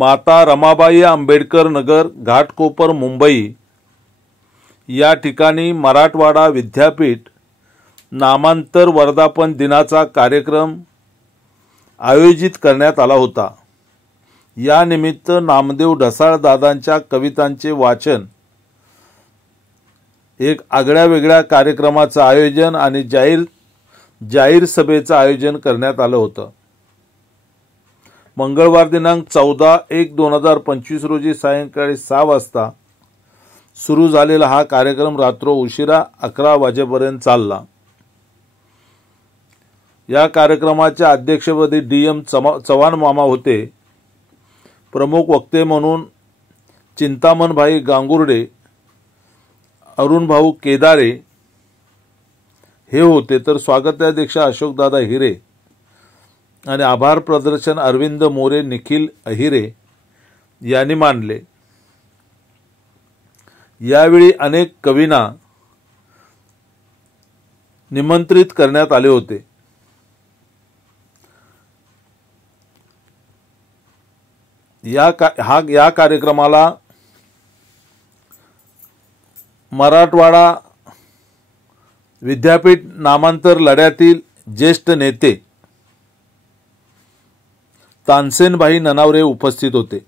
माता रमाबाई आंबेडकर नगर, घाटकोपर, मुंबई या ठिकाणी मराठवाडा विद्यापीठ नामांतर वर्धापन दिनाचा कार्यक्रम आयोजित करण्यात आला होता। या निमित्त नामदेव ढसाळ दादांच्या कवितांचे वाचन, एक आगळ्या वेगळ्या कार्यक्रमाचं आयोजन आणि जाहीर सभेचं आयोजन करण्यात आलं होतं। मंगळवार दिनांक 14/1/2025 रोजी सायंकाळी 6 वाजता सुरू झालेला हा कार्यक्रम रात्र उशिरा 11 वाजेपर्यंत चालला। या कार्यक्रमाच्या अध्यक्षपदी DM चव्हाण मामा होते। प्रमुख वक्ते म्हणून चिंतामणभाई गांगुर्डे, अरुण भाऊ केदारे हे होते, तर स्वागताध्यक्ष अशोकदादा हिरे आणि आभार प्रदर्शन अरविंद मोरे, निखिल अहिरे यांनी मानले। यावेळी अनेक कवींना निमंत्रित करण्यात आले होते। या कार्यक्रमाला मराठवाडा विद्यापीठ नामांतर लढ्यातील ज्येष्ठ नेते तानसेनभाई ननावरे उपस्थित होते।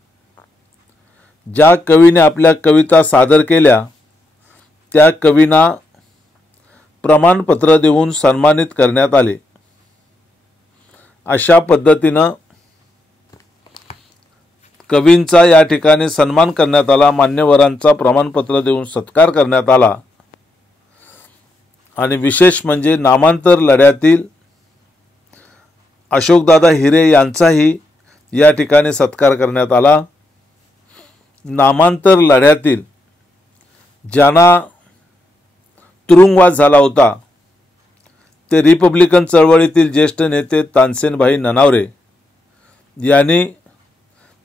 ज्या कवीने आपल्या कविता सादर केल्या त्या कवींना प्रमाणपत्र देऊन सन्मानित करण्यात आले। अशा पद्धतीनं कवींचा या ठिकाणी सन्मान करण्यात आला। मान्यवरांचा प्रमाणपत्र देऊन सत्कार करण्यात आला आणि विशेष म्हणजे नामांतर लढ्यातील अशोकदादा हिरे यांचाही या ठिकाणी सत्कार करण्यात आला। नामांतर लढ्यातील ज्यांना तुरुंगवास झाला होता ते रिपब्लिकन चळवळीतील ज्येष्ठ नेते तानसेनभाई ननावरे यांनी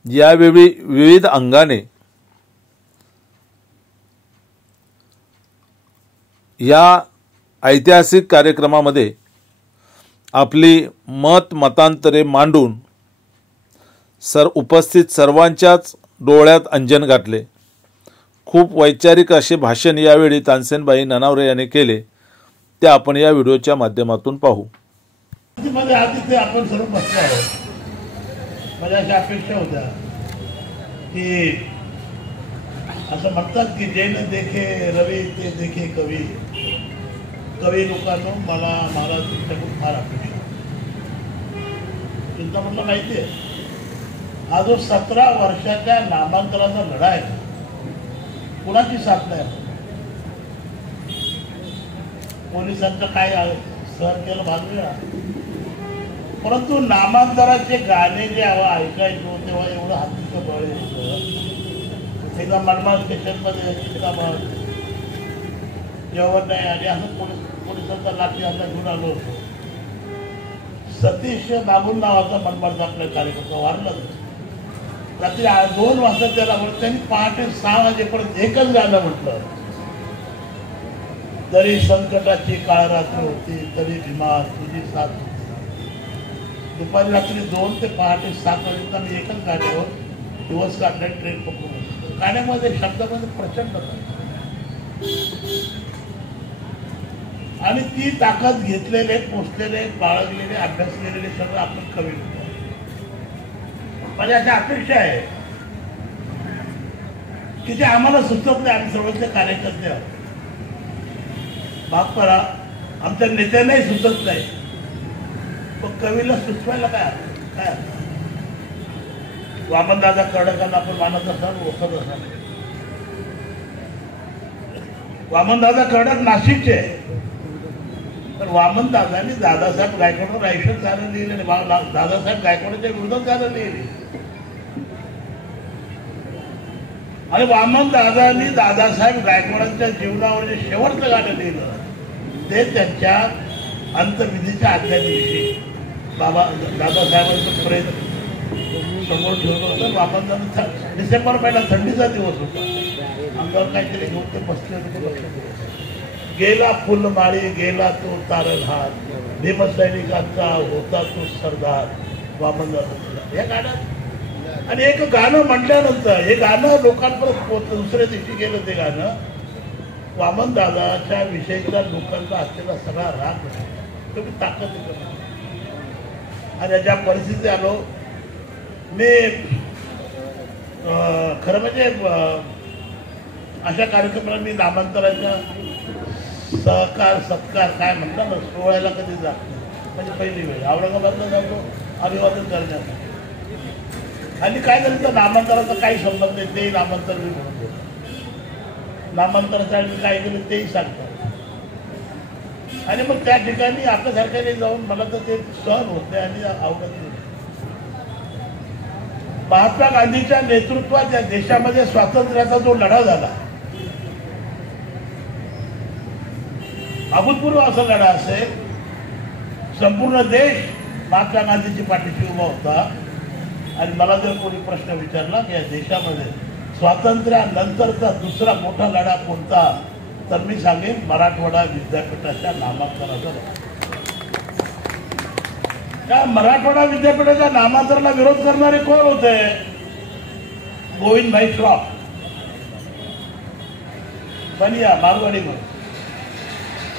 यावेळी विविध अंगाने या ऐतिहासिक कार्यक्रमामध्ये आपली मतांतरे मांडून उपस्थित सर्वांच्याच डोळ्यात अंजन घातले। खूप वैचारिक असे भाषण यावेळी तानसेनभाई ननावरे यांनी केले, ते आपण या व्हिडिओच्या माध्यमातून पाहू। आपण सर्व बसलो आहोत। माझ्या अशा अपेक्षा होत्या की असं म्हणतात की जे न देखे रवी ते देखे कवी। कवी लोकांनो, मला तुमच्याकडून फार अपेक्षा। तुमचा म्हटलं माहिती आहे, हा जो 17 वर्षाच्या नामांतराचा लढा आहे कुणाची साथ नाही। पोलिसांचं काय सहन केलं भागवेळा, परंतु नामांतराचे गाणे जे ऐकायचो तेव्हा एवढं हातीचं बळ यायचं। एकदा मनमाड स्टेशनमध्ये चिंतामण जेव्हा नाही आणि असं पोलिसांचा लाठी आता घेऊन आलो होतो। सतीश बाबून नावाचा मनमाडचा आपल्या कार्यकर्ता वारला। रात्री 2 वाजता त्याला म्हणून त्यांनी पहाटे 6 वाजेपर्यंत एकच गाणं म्हटलं, तरी संकटाची काळ रात्र होती तरी भीमा तुझी साथ। दुपारी रात्री 2 ते पहाटे 7 वाजेपर्यंत मी एकच गाण्यावर दिवस काढल्या, ट्रेन पकडून। गाण्यामध्ये शब्दामध्ये प्रचंड आणि ती ताकद घेतलेले, पोचलेले, बाळगलेले, अभ्यासलेले सगळं आपण कवी होतो। माझी अशी अपेक्षा आहे की ते आम्हाला सुचत नाही, आम्ही सर्वचे कार्यकर्ते आहोत। माफ करा, आमच्या नेत्यांनाही सुचत नाही, पण कवीला सुचवायला काय वामनदादा कर्डकांना आपण मानत असाल, ओळखत असाल। वामनदादा कर्डक नाशिकचे आहे, तर वामनदादांनी दादासाहेब गायकवाड रायफल गाणं लिहिले, दादासाहेब गायकवाडच्या विरोधात गाणं लिहिले आणि वामनदादांनी दादासाहेब गायकवाडांच्या जीवनावर जे शेवटचं गाणं लिहिलं ते त्यांच्या अंतविधीच्या आदल्या दिवशी दादासाहेबांचं प्रेत समोर ठेवलं होतं। वामनदादा डिसेंबर महिना थंडीचा दिवस होता, अंगावर काहीतरी घेऊन ते बसले होते। गेला फुलमाळी गेला तो तारणहार, भीमसैनिकांचा होता तो सरदार वामनदादा। या गाण्यात आणि एक गाणं म्हटल्यानंतर हे गाणं लोकांपर्यंत पोहोचलं. दुसऱ्या दिवशी गेलं ते गाणं. वामन दादाच्या विषयीचा लोकांचा असलेला सगळा राग तुम्ही ताकद येतो. आणि ज्या परिस्थितीत आलो मी खरं म्हणजे अशा कार्यक्रमाला मी नामांतराच्या सहकार सत्कार काय म्हणतात ना सोहळ्याला कधी जात नाही. म्हणजे पहिली वेळ औरंगाबादला जातो अभिवादन करण्यासाठी. आणि काय झालं तर नामांतराचा काही संबंध नाही. तेही नामांतर मी म्हणून देतो. नामांतरासाठी काय केलं तेही सांगतात. आणि मग त्या ठिकाणी आपल्यासारख्याने जाऊन मला तर ते सहन होत नाही आणि आवडत नाही. महात्मा गांधीच्या नेतृत्वात या देशामध्ये स्वातंत्र्याचा जो लढा झाला अभूतपूर्व असा लढा असेल. संपूर्ण देश महात्मा गांधीची पाठीशी उभा होता. आणि मला जर कोणी प्रश्न विचारला की या देशामध्ये स्वातंत्र्यानंतरचा दुसरा मोठा लढा कोणता तर मी सांगेन मराठवाडा विद्यापीठाच्या नामांतराचा लढा. त्या मराठवाडा विद्यापीठाच्या नामांतराला विरोध करणारे कोण होते? गोविंदभाई श्रॉफ, बनिया मारवाडी म्हणून,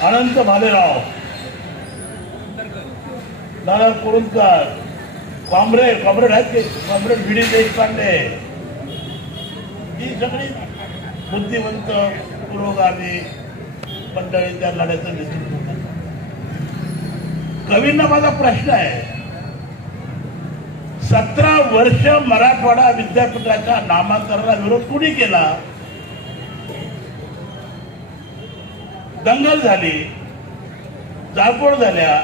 अनंत भालेराव, नाना कुरुंदकर, कॉम्रेड आहेत की कॉम्रेड व्ही डी देशपांडे, ही सगळी बुद्धिवंत पुरोगामी मंडळी त्या लढ्याचं नेतृत्व करतात. कवींना माझा प्रश्न आहे, 17 वर्ष मराठवाडा विद्यापीठाच्या नामांतराला विरोध कुणी केला? दंगल झाली, जाळपोळ झाल्या,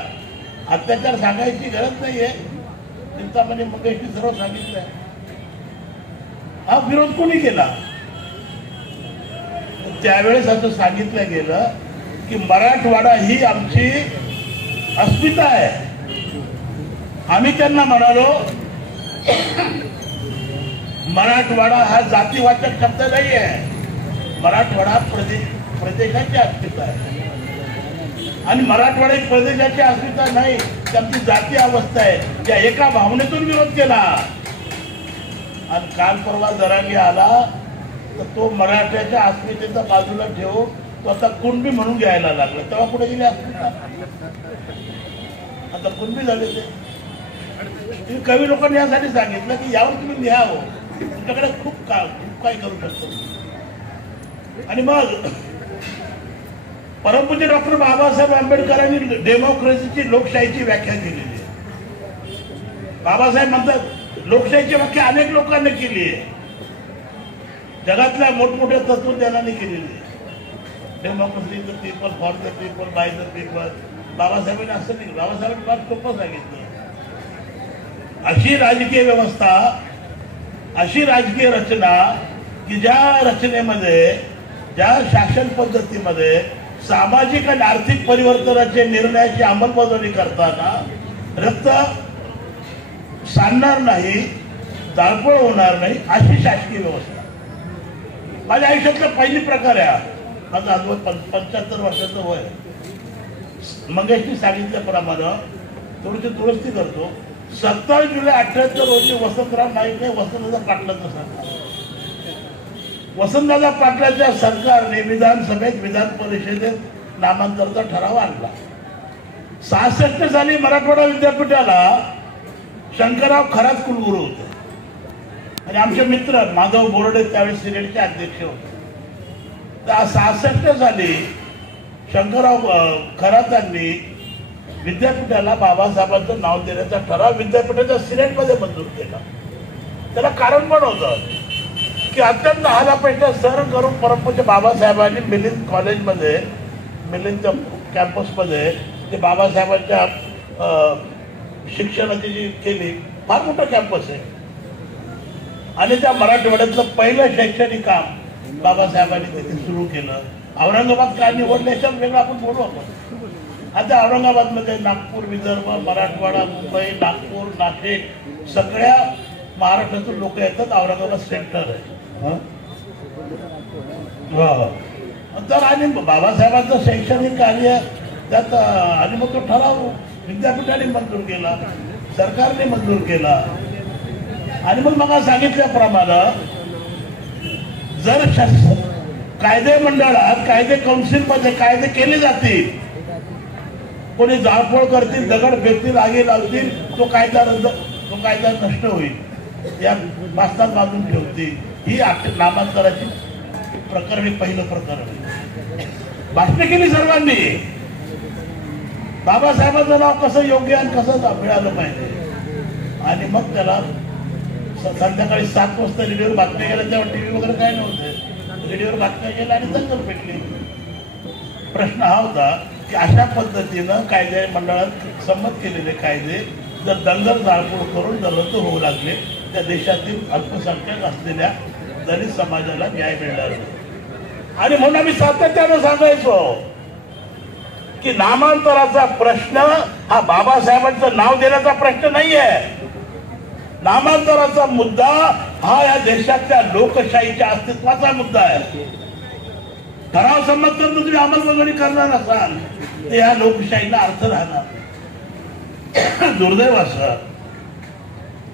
अत्याचार सांगायची गरज नाहीये. चिंतामणी मंगेशनी सर्व सांगितलंय. हा विरोध कोणी केला? त्यावेळेस असं सांगितलं गेलं की मराठवाडा ही आमची अस्मिता आहे. आम्ही त्यांना म्हणालो मराठवाडा हा जातीवाचक शब्द नाही आहे. मराठवाडा प्रदेशाची अस्मिता आहे. आणि मराठवाडा एक प्रदेशाची अस्मिता नाही, त्यांची जाती अवस्था आहे. त्या एका भावनेतून विरोध केला. आणि काल परवा जरांगे आला तर तो मराठ्याच्या अस्मितेचा बाजूला ठेवून तो आता कुणबी म्हणून घ्यायला लागला. तेव्हा कुठे गेली अस्मिता? आता कुणबी झाले ते. कवी लोकांनी यासाठी सांगितलं की यावर तुम्ही लिहावं, तुमच्याकडे खूप काही करू शकतो. आणि मग परमपूज्य डॉक्टर बाबासाहेब आंबेडकरांनी डेमोक्रेसीची लोकशाहीची व्याख्या केलेली आहे. बाबासाहेब म्हणतात लोकशाहीची व्याख्या अनेक लोकांनी केली आहे. जगातल्या मोठमोठ्या तत्वज्ञानाने केलेली आहे. Democracy the people, for the people, by the people. बाबासाहेबांनी असं नाही. बाबासाहेबांनी फार सोपं सांगितलं. अशी राजकीय व्यवस्था, अशी राजकीय रचना की ज्या रचनेमध्ये, ज्या शासन पद्धतीमध्ये सामाजिक आणि आर्थिक परिवर्तनाचे निर्णयाची अंमलबजावणी करताना रक्त सांडणार नाही, जाळपोळ होणार नाही, अशी शासकीय व्यवस्था. माझ्या आयुष्यातला पहिली प्रकार आहे. माझं आजवर 75 वर्षाचं वय. मंगेशनी सांगितल्याप्रमाणे थोडीशी दुरुस्ती करतो. 27 जुलै 78 रोजी वसंतराव नाईक हे वसंतदादा पाटलांचं सरकार. वसंतदादा पाटलाच्या सरकारने विधानसभेत, विधान परिषदेत नामांतराचा ठराव आणला. 66 साली मराठवाडा विद्यापीठाला शंकरराव खरात कुलगुरू होते. आणि आमचे मित्र माधव बोर्डे त्यावेळेस सिनेटचे अध्यक्ष होते. तर 66 साली शंकरराव खरातांनी विद्यापीठाला बाबासाहेबांचं नाव देण्याचा ठराव विद्यापीठाच्या सिनेटमध्ये मंजूर केला. त्याला कारण पण होतं की अत्यंत हालापेष्टा सहन करून परमपूज्य बाबासाहेबांनी मिलिंद कॉलेजमध्ये, मिलिंद कॅम्पसमध्ये ते बाबासाहेबांच्या शिक्षणाची जी केली, फार मोठं कॅम्पस आहे. आणि त्या मराठवाड्यातलं पहिलं शैक्षणिक काम बाबासाहेबांनी तिथे सुरू केलं. औरंगाबाद का निवडलं याच्यात वेगळं आपण बोलू. आपण आता औरंगाबादमध्ये नागपूर, विदर्भ, मराठवाडा, मुंबई, नागपूर, नाशिक सगळ्या महाराष्ट्रातून लोक येतात. औरंगाबाद सेंटर आहे. तर आणि बाबासाहेबांचं शैक्षणिक कार्य त्यात, आणि मग तो ठराव विद्यापीठाने मंजूर केला, सरकारने मंजूर केला. आणि मग मला सांगितल्याप्रमाणे जर कायदे मंडळात कायदे काउन्सिलमध्ये कायदे केले जातील, कोणी जाळपोळ करतील, दगड फेकतील, आगी लावतील, तो कायदा नष्ट होईल, या बास्तात बांधून ठेवतील. ही नामांतराची प्रकरणी पहिलं प्रकरण. भाषण केली सर्वांनी, बाबासाहेबांचं नाव कसं योग्य आणि कसं मिळालं पाहिजे. आणि मग त्याला संध्याकाळी 7 वाजता रेडिओवर बातम्या गेल्या, तेव्हा टीव्ही वगैरे काय नव्हते, रेडिओवर बातम्या गेल्या आणि दंगल पेटली. प्रश्न हा होता की अशा पद्धतीनं कायदे मंडळात संमत केलेले कायदे जर दंगल जाळपोळ करून जर रद्द होऊ लागले, त्या देशातील अल्पसंख्याक असलेल्या दलित समाजाला न्याय मिळणार नाही. आणि म्हणून आम्ही सातत्यानं सांगायचो की नामांतराचा प्रश्न हा बाबासाहेबांचं नाव देण्याचा प्रश्न नाहीये. नामांतराचा मुद्दा हा या देशातल्या लोकशाहीच्या अस्तित्वाचा मुद्दा आहे. ठराव संमत करून तुम्ही अंमलबजावणी करणार असाल तर या लोकशाहीला अर्थ राहणार. दुर्दैव असं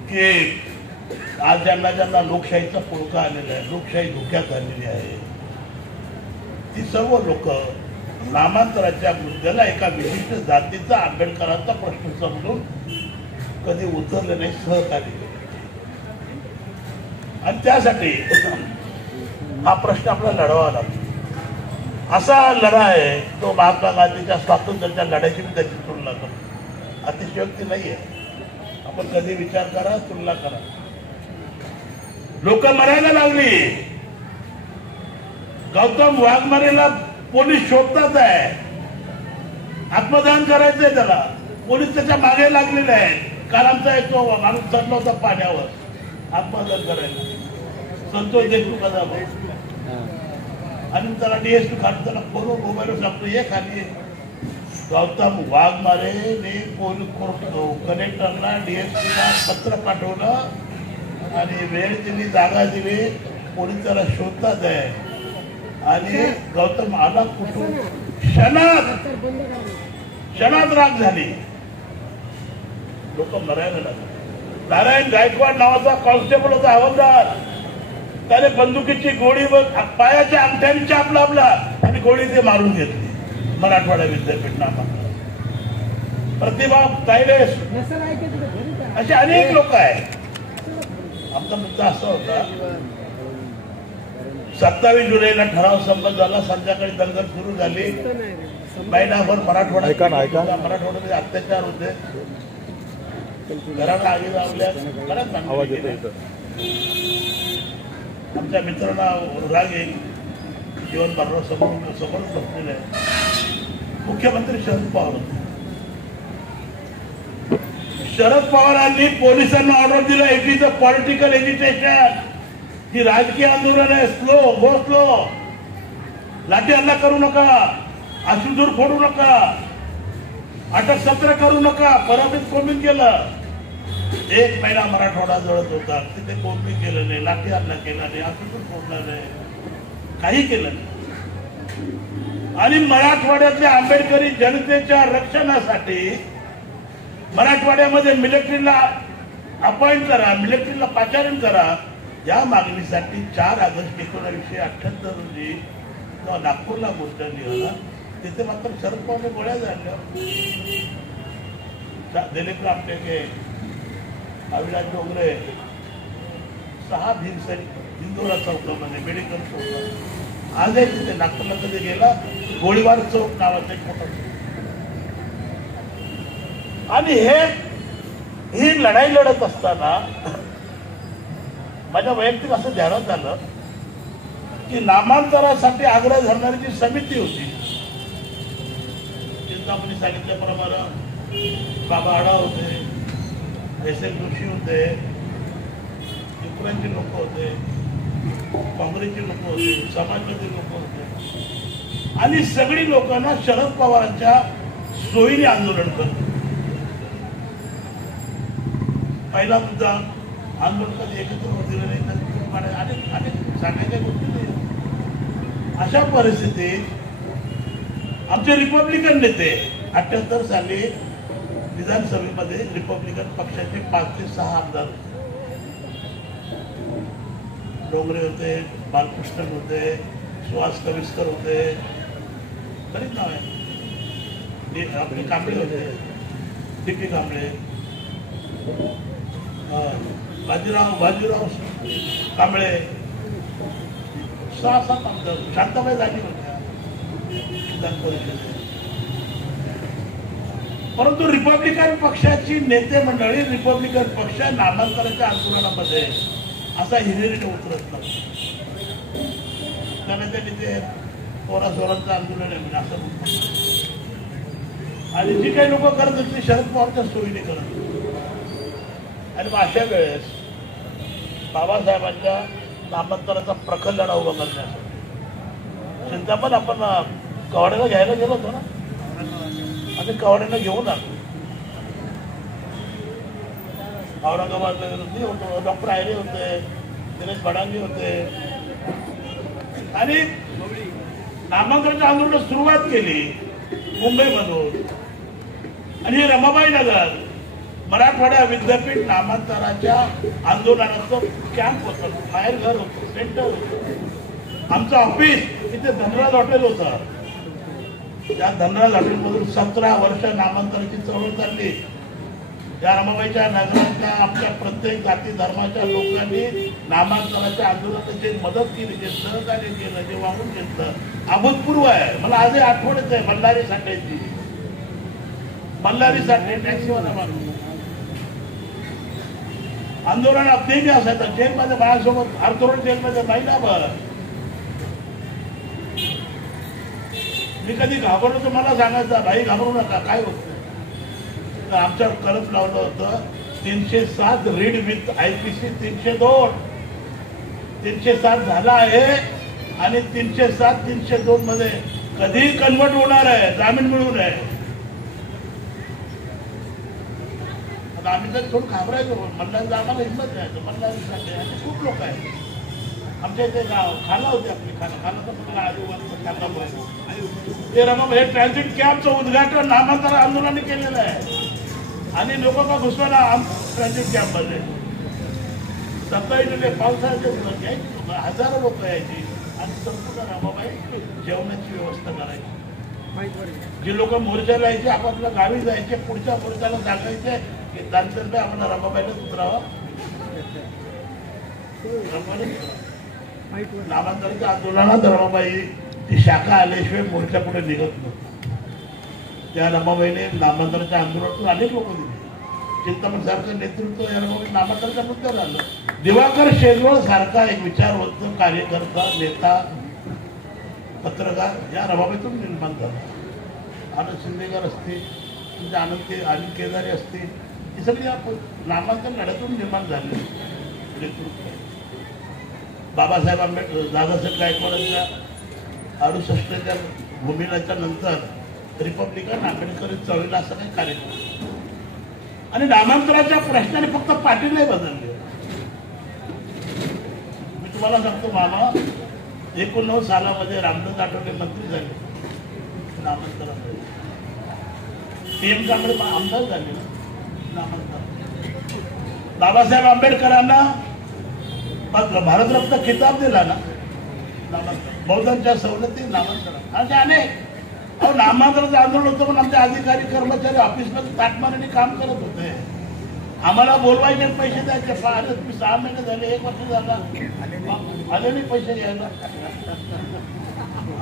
की आज ज्यांना ज्यांना लोकशाहीचा पुळका आलेला आहे, लोकशाही धोक्यात आलेली आहे, ती सर्व लोक नामांतराच्या मुद्द्याला एका विशिष्ट जातीचा आंबेडकरांचा प्रश्न समजून कधी उतरले नाही, सहकार्य केले. आणि त्यासाठी हा प्रश्न आपल्याला लढवावा लागतो. असा लढा आहे तो महात्मा गांधीच्या स्वातंत्र्याच्या लढ्याची मी त्याची तुलना करतो. अतिशयोक्ती नाहीये. आपण कधी विचार करा, तुलना करा. लोक मरायला लागली. गौतम वाघमारेला पोलीस शोधतात आहे, आत्मदहन करायचंय त्याला, पोलीस त्याच्या मागे लागलेले आहेत. काल आमचा एक तो माणूस चढला होता पाण्यावर आत्मदहन करायला, संतोष देशमुखाचा आणि त्याला डीएसपी खाली त्याला फोनवर मोबाईलवर सांगतो ये खाली. गौतम वाघमारेने कलेक्टरला डीएसपीला पत्र पाठवलं आणि वेळ दिली, जागा दिली, पोलीस त्याला शोधतात आहे. आणि गौतम आला कुठून, क्षणात राग झाली, लोक मरायला लागले. नारायण गायकवाड नावाचा कॉन्स्टेबल होता, हवालदार, त्याने बंदुकीची गोळी पायाच्या अंगठ्याने चाप लावला आणि गोळी ते मारून घेतली. मराठवाडा विद्यापीठ नामांतर. प्रतिभा तायडेस, असे अनेक लोक आहेत. आमचा मुद्दा असा होता, 27 जुलैला ठराव संमत झाला, संध्याकाळी दंगल सुरू झाली, महिनाभर मराठवाड्यामध्ये अत्याचार होते, घराला आगी लावल्या, आमच्या मित्रांना राग येईल, जीवन बाबराव समोर बसलेले आहे. मुख्यमंत्री शरद पवार होते. शरद पवारांनी पोलिसांना ऑर्डर दिला, it is a political agitation, ही राजकीय आंदोलन आहे, स्लो गो स्लो, लाठी हल्ला करू नका, अश्रूधूर फोडू नका, अटक सत्र करू नका. पराभूत कोंबीन केलं. 1 महिना मराठवाडा जळत होता, तिथे कोंबी केलं नाही, लाठी हल्ला केला नाही, अश्रूधूर फोडला नाही, काही केलं नाही. आणि मराठवाड्यातल्या आंबेडकरी जनतेच्या रक्षणासाठी मराठवाड्यामध्ये मिलिटरीला अपॉइंट करा, मिलिटरीला पाचारण करा, या मागणीसाठी 4 ऑगस्ट 1978 रोजी नागपूरला मोर्चा निघाला. तिथे मात्र शरद पवारने गोळ्या झाल्या. दिलीप रामटेके, अविनाश डोंगरे, 6 भीमसैनिक हिंदोरा चौकामध्ये, मेडिकल चौक, आजही तिथे नागपूरला कधी गेला, गोळीबार चौक नावाचा एक मोठा. आणि ही लढाई लढत असताना माझ्या वैयक्तिक असं ध्यानात आलं की नामांतरासाठी आग्रह धरणारी जी समिती होती, चिंतामणी सांगितल्याप्रमाणे बाबा आढा होते, एस.एल. जोशी होते, त्रिपुरांचे लोक होते, काँग्रेसचे लोक होते, समाजवादी लोक होते, आणि सगळी लोकांना शरद पवारांच्या सोयीने आंदोलन करत. पहिला मुद्दा, आंदोलन कधी एकत्र होतील नाही, अनेक सांगायच्या गोष्टी नाही. अशा परिस्थितीत आमचे रिपब्लिकन नेते 78 साली विधानसभेमध्ये रिपब्लिकन पक्षाचे 5 ते 6 आमदार होते. डोंगरे होते, बालकृष्णन होते, सुहास कविस्कर होते, बरीच नाव आहे. आपले कांबळे होते, डी.पी. कांबळे, बाजीराव कांबळे, 6-7 आमदार. शांताबाई झाली होत्या विधान परिषदेत. परंतु रिपब्लिकन पक्षाची नेते मंडळी रिपब्लिकन पक्ष नामांतराच्या आंदोलनामध्ये असा हिरिरीने उतरत नाही. त्याने ते पोरासोरांचं आंदोलन आहे म्हणजे असं म्हणतात. आणि जी काही लोक करत होती शरद पवारच्या सोयीने करत होती. आणि मग अशा वेळेस बाबासाहेबांच्या नामांतराचा प्रखर लढा उभा करण्यासाठी चिंतामण आपण कवाड्याला घ्यायला गेलो होतो ना. आम्ही कवाड्यांना घेऊन आलो. औरंगाबादला होतो, डॉक्टर आयरे होते, दिनेश भडांगे होते. आणि नामांतराच्या आंदोलनाला सुरुवात केली मुंबईमधून. आणि रमाबाई नगर मराठवाडा विद्यापीठ नामांतराच्या आंदोलनाचं कॅम्प होतं, बाहेर घर होतं, सेंटर होतं. आमचं ऑफिस इथे धनराज हॉटेल होतं. त्या धनराज हॉटेलमधून 17 वर्ष नामांतराची चळवळ चालली. या रमाबाईच्या नगराच्या आमच्या प्रत्येक जाती धर्माच्या लोकांनी नामांतराच्या आंदोलनाची मदत केली, जे सहकार्य केलं, जे वाहून घेतलं, अभूतपूर्व आहे. मला आजही आठवण येते मल्हारी साठेची. मल्हारी साठे टॅक्सीवाला माणूस आंदोलन नेहमी असायचं. जेलमध्ये माझ्यासोबत आरतोरण जेलमध्ये महिनाभर मी कधी घाबरलो तर मला सांगायचं, भाई घाबरू नका, काय होतं. तर आमच्यावर कलम लावलं होतं 307 रीड विथ IPC 302. 307 झाला आहे आणि 307 302 मध्ये कधी कन्वर्ट होणार आहे, जामीन मिळू नये. आता आम्ही तर थोडं घाबरायचो. मल्हारचं आम्हाला हिंमत नाही. मल्हारसाठी असे खूप लोक आहेत आमच्या इथे. गाव खाना होते आपली, खाना तर आदिवासी ते रमाबाई हे ट्रान्झिट कॅम्पचं उद्घाटन नामांतर आंदोलनाने केलेलं आहे. आणि लोक का घुसवायला ट्रान्झिट कॅम्पमध्ये 27 पावसाळ्याचे दिवस यायची लोक, हजारो लोक यायची. आणि संपूर्ण रमाबाई जेवणाची व्यवस्था करायची. जे लोक मोर्चाला यायचे आपापल्या गावी जायचे, पुढच्या मोर्चाला सांगायचे की तांत्रिक आम्हाला रमाबाईलाच उतरावं. नामांतराच्या आंदोलनात रमाबाई ती शाखा आल्याशिवाय मोर्चा पुढे निघत नव्हती. त्या रमाबाईने नामांतराच्या आंदोलनातून अनेक लोक दिले. चिंतामण सारखं नेतृत्व या रमाबाई नामांतराच्या मुद्द्यावर आलं. दिवाकर शेजवळ सारखा एक विचारवंत कार्यकर्ता, नेता, पत्रकार या रमाबाईतून निर्माण झाला. आनंद शिंदेकर असतील, आनंद केदारी असतील, ही सगळी नामांतर लढ्यातून निर्माण झाले नेतृत्व. बाबासाहेब आंबेडकर, दादासाहेब गायकवाडांच्या 68च्या भूमिलाच्या नंतर रिपब्लिकन आंबेडकरी चळवळीला असं काही कार्यक्रम. आणि नामांतराच्या प्रश्नाने फक्त पाटील नाही बदलले. मी तुम्हाला सांगतो, मामा 89 सालामध्ये रामदास आठवले मंत्री झाले नामांतरामध्ये. PM कांबळे आमदार झाले नामांतर. बाबासाहेब आंबेडकरांना भारतरत्न खिताब दिला ना नामांतर. बहुतांच्या सवलती नामांतर असे अनेक. नामांतराचं आंदोलन होतं पण आमचे अधिकारी कर्मचारी ऑफिसमध्ये ताटमानाने काम करत होते. आम्हाला बोलवायचे, पैसे द्यायचे. 6 महिने झाले, 1 वर्ष झाला, आले नाही पैसे घ्यायला.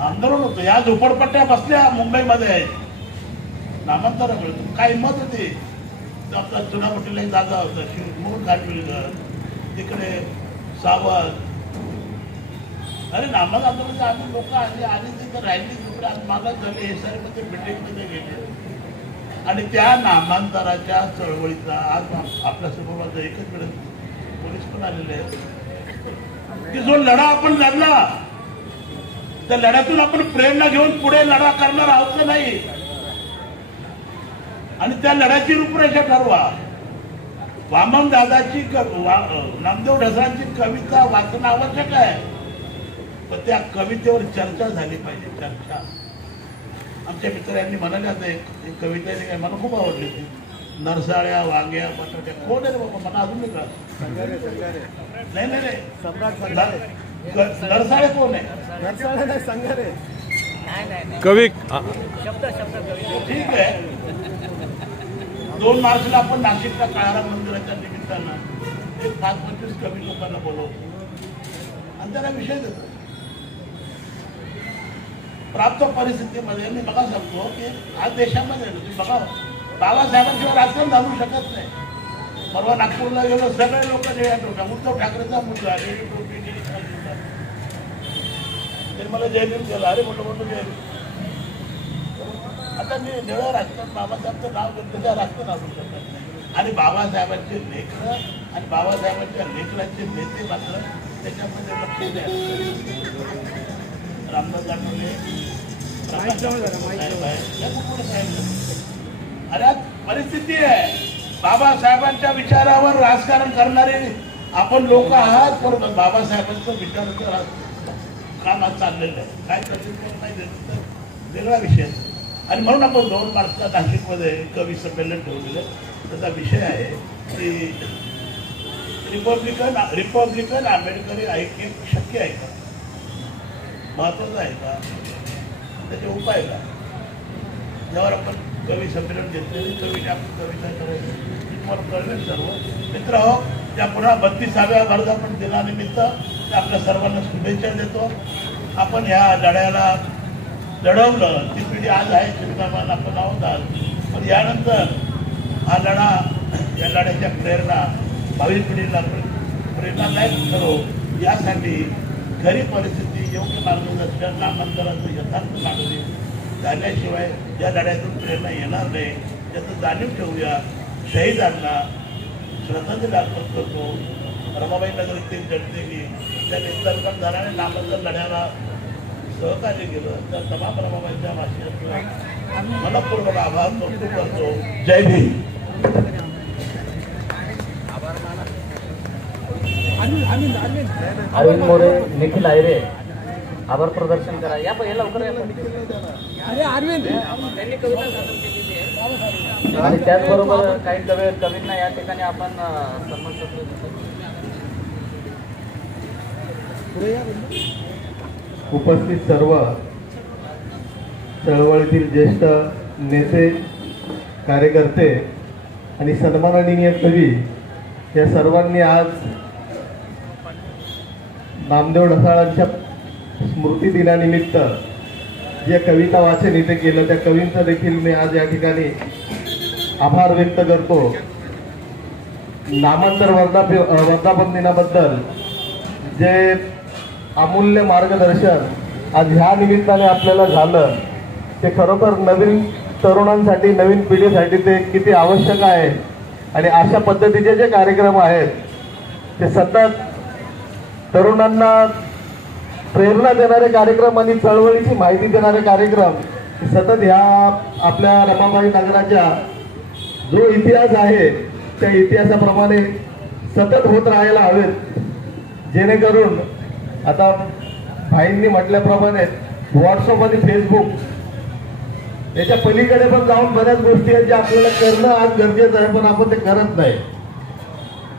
आंदोलन होतं. या झोपडपट्ट्या बसल्या मुंबईमध्ये नामांतरामुळे. काय हिंमत होती. आपला चुनापट्टीला एक जागा होता, शिवमोहन घाटविलकर, तिकडे सावंत. अरे नामांतर आंदोलनाचे आम्ही लोक आली तिथे राहिली, तिकडे मागास झाले, हे सारे मध्ये बिल्डिंगमध्ये गेले. आणि त्या नामांतराच्या चळवळीचा आज आपल्यासमोर एकच वेळेस पोलीस पण आलेले आहेत की जो लढा आपण लढला त्या लढ्यातून आपण प्रेरणा घेऊन पुढे लढा करणार आहोत का नाही. आणि त्या लढ्याची रूपरेषा ठरवा. वामन दादाची नामदेव ढसांची कविता वाचणं आवश्यक आहे, पण त्या कवितेवर चर्चा झाली पाहिजे. चर्चा. आमच्या मित्रांनी म्हणाले आता एक कविता काय मला खूप आवडली ती. नरसाळ्या, वांग्या, बटाट्या कोण आहे रे बाबा? मला अजून नाही कळत. नाही नाही नाही, नरसाळे कोण आहे? कवी ठीक आहे. 2 मार्चला आपण नाशिकच्या काळाराम मंदिराच्या निमित्तानं 5-25 कवी लोकांना बोलवतो आणि त्याला विषय देतो. प्राप्त परिस्थितीमध्ये मी बघा सांगतो की आज देशामध्ये तुम्ही बघा, बाबासाहेबांशिवाय राजकारण चालू शकत नाही. परवा नागपूरला गेलो, सगळे लोक निळ्या टोप्या, उद्धव ठाकरेचा मुलगा ते मला जयभीम केला. अरे मोठं जयभीम. आता मी निळं राजकारण बाबासाहेबचं नाव घेतलं, त्या राजकारण असू शकत नाही. आणि बाबासाहेबांचे लेकरं आणि बाबासाहेबांच्या लेकरांचे नेते मात्र त्याच्यामध्ये लक्ष द्या. रामदास आठवले, अरे आज परिस्थिती आहे. बाबासाहेबांच्या विचारावर राजकारण करणारे आपण लोक आहात, पण बाबासाहेबांचं विचाराचं काम आज चाललेलं आहे. काय करतील नाही देत वेगळा विषय. आणि म्हणून आपण 2 मार्चला नाशिकमध्ये कवी संमेलन ठेवलेलं. त्याचा विषय आहे की रिपब्लिकन आंबेडकरी ऐक्य शक्य आहे का, महत्वाचं आहे का, त्याचे उपाय का. यावर आपण कवी संमेलन घेतलेली कविता करायचं तुम्हाला कळवेल सर्व मित्र हो. त्या पुन्हा 32व्या वर्धापन दिनानिमित्त आपल्या सर्वांना शुभेच्छा देतो. आपण ह्या लढ्याला लढवलं, ती पिढी आज आहे चिंतामान आपण आहोत आज, पण यानंतर हा लढा, या लढ्याच्या प्रेरणा भावी पिढीला प्रेरणादायक ठरो यासाठी खरी परिस्थिती, योग्य मार्गदर्शन, नामांतराचं यथार्थ मागणी झाल्याशिवाय या लढ्यातून प्रेरणा येणार नाही याचं जाणीव ठेवूया. शहीदांना श्रद्धांजली अर्पण करतो. रमाबाई नगरीतील जनतेने त्या निसर्गधाराने नामांतर लढ्याला सहकार्य केलं, तर तमाम रमाबाईंच्या भाषेत मनपूर्वक आभार कौतुक करतो. जय भीम. अरविंद मोरे, निखिल आयरे, आभार प्रदर्शन करा. या लवकर या. त्यांनी कविता सादर केलेली आहे आणि त्याचबरोबर काही कवींना या ठिकाणी आपण सन्मानपत्र देतो. उपस्थित सर्व चळवळीतील ज्येष्ठ नेते, कार्यकर्ते आणि सन्माननीय कवी या सर्वांनी आज नामदेव ढसाळांच्या स्मृती दिनानिमित्त जे कविता वाचन इथे केलं, त्या कवींचा देखील मी आज या ठिकाणी आभार व्यक्त करतो. नामांतर वर्धापन दिनाबद्दल जे अमूल्य मार्गदर्शन आज ह्या निमित्ताने आपल्याला झालं, ते खरोखर नवीन तरुणांसाठी, नवीन पिढीसाठी ते किती आवश्यक आहे. आणि अशा पद्धतीचे जे कार्यक्रम आहेत ते सतत तरुणांना प्रेरणा देणारे कार्यक्रम आणि चळवळीची माहिती देणारे कार्यक्रम सतत ह्या आपल्या रमाबाई नगराच्या जो इतिहास आहे त्या इतिहासाप्रमाणे सतत होत राहायला हवेत, जेणेकरून आता भाईंनी म्हटल्याप्रमाणे व्हॉट्सअप आणि फेसबुक याच्या पलीकडे पण जाऊन बऱ्याच गोष्टी आहेत ज्या आपल्याला करणं आज गरजेचं आहे, पण आपण ते करत नाही.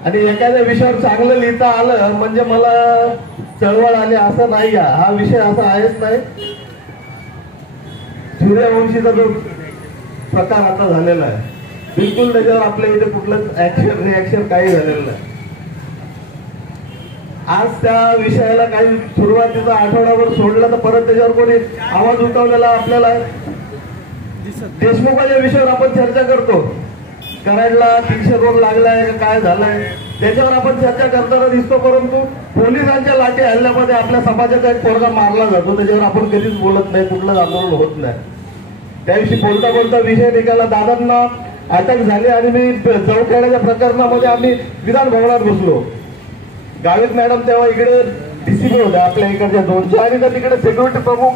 आणि एखाद्या विषयावर चांगलं लिहिता आलं म्हणजे मला चळवळ आली असं नाही. हा विषय असा आहेच नाही. सूर्यवंशीचा जो प्रकार आता झालेला आहे, बिलकुल त्याच्यावर आपल्या इथे कुठलंच ऍक्शन रिॲक्शन काही झालेलं नाही. आज त्या विषयाला काही सुरुवातीचा आठवड्यावर सोडलं तर परत त्याच्यावर कोणी आवाज उठवलेला आपल्याला देशमुखाच्या विषयावर आपण चर्चा करतो. कराडला 300 रोग लागलाय का काय झालंय त्याच्यावर आपण चर्चा करताना दिसतो, परंतु पोलिसांच्या लाठी हल्ल्यामध्ये आपल्या समाजाचा एक पोरगा मारला जातो, त्याच्यावर आपण कधीच बोलत नाही, कुठलंच आंदोलन होत नाही. त्या दिवशी बोलता बोलता विषय निघाला, दादांना अटक झाली आणि मी चौखेड्याच्या प्रकरणामध्ये आम्ही विधान भवनात घुसलो. गावित मॅडम तेव्हा इकडे डीसीपी होत्या आपल्या इकडच्या 200 आणि तिकडे सिक्युरिटी प्रमुख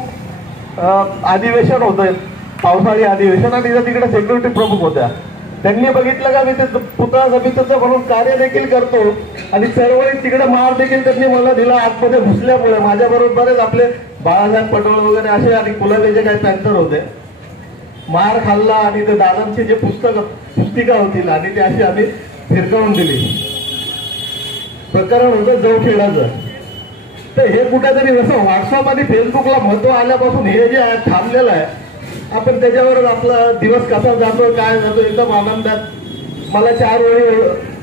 अधिवेशन होतं, पावसाळी अधिवेशन, आणि तिकडे सिक्युरिटी प्रमुख होत्या. त्यांनी बघितलं का मी ते पुतळा समितीचं म्हणून कार्य देखील करतो आणि चळवळीत तिकडे मार देखील त्यांनी मला दिला आतमध्ये घुसल्यामुळे. माझ्याबरोबर बरेच आपले बाळासाहेब पटोळे वगैरे असे आणि कुलाबेचे काही पॅन्थर होते. मार खाल्ला आणि ते दादांची जे पुस्तक पुस्तिका होतील आणि ती अशी आम्ही फिरकावून दिली. प्रकरण होतं जवखेडाचं. तर हे कुठेतरी जसं व्हॉट्सअप आणि फेसबुकला महत्व आल्यापासून हे जे थांबलेलं आहे, आपण त्याच्यावर आपला दिवस कसा जातो काय जातो एकदम आनंदात मला 4 वेळी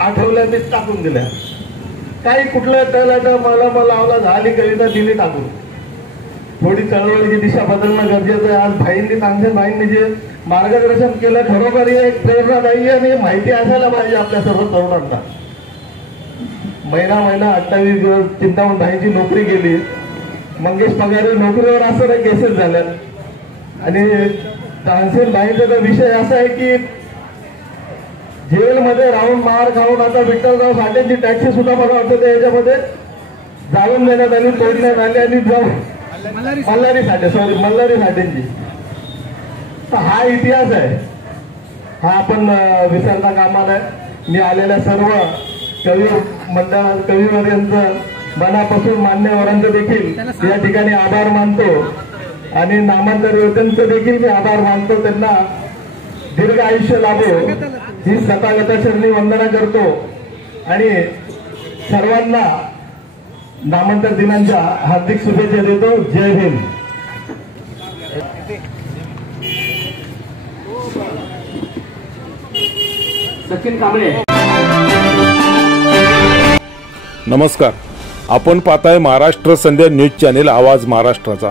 आठवल्या ते टाकून दिल्या. काही कुठलं टळट मला लावला झाली कविता दिली टाकून. थोडी चळवळीची दिशा बदलणं गरजेचं आहे. आज भाईंनी तानसेन भाईंनी जे मार्गदर्शन केलं खरोखर हे एक प्रेरणादायी आणि माहिती असायला पाहिजे आपल्या सर्व तरुणांना. महिना 28 दिवस चिंतामण भाईंची नोकरी गेली. मंगेश पगारे नोकरीवर असं नाही केसेस झाल्यात. आणि तानसेन भाईंचा तर विषय असा आहे की जेलमध्ये राहून मार खाऊन आता विठ्ठलराव साठेंची टॅक्सी सुद्धा मला वाटतं याच्यामध्ये जाळून देण्यात आली, तोडण्यात आली आणि मल्हारी साठेंची. तर हा इतिहास आहे, हा आपण विसरता कामा नये. मी आलेल्या सर्व कवी मंडळ कविवर्यांचं मनापासून मान्यवरांचं देखील या ठिकाणी आभार मानतो आणि नामांतर योजनांचं देखील मी आभार मानतो. त्यांना दीर्घ आयुष्य लाभो ही सतागताचरणी वंदना करतो आणि सर्वांना नामांतर दिनांच्या हार्दिक शुभेच्छा देतो. जय हिंद. सचिन कांबळे. नमस्कार, आपण पाहताय महाराष्ट्र संध्या न्यूज चॅनेल आवाज महाराष्ट्राचा.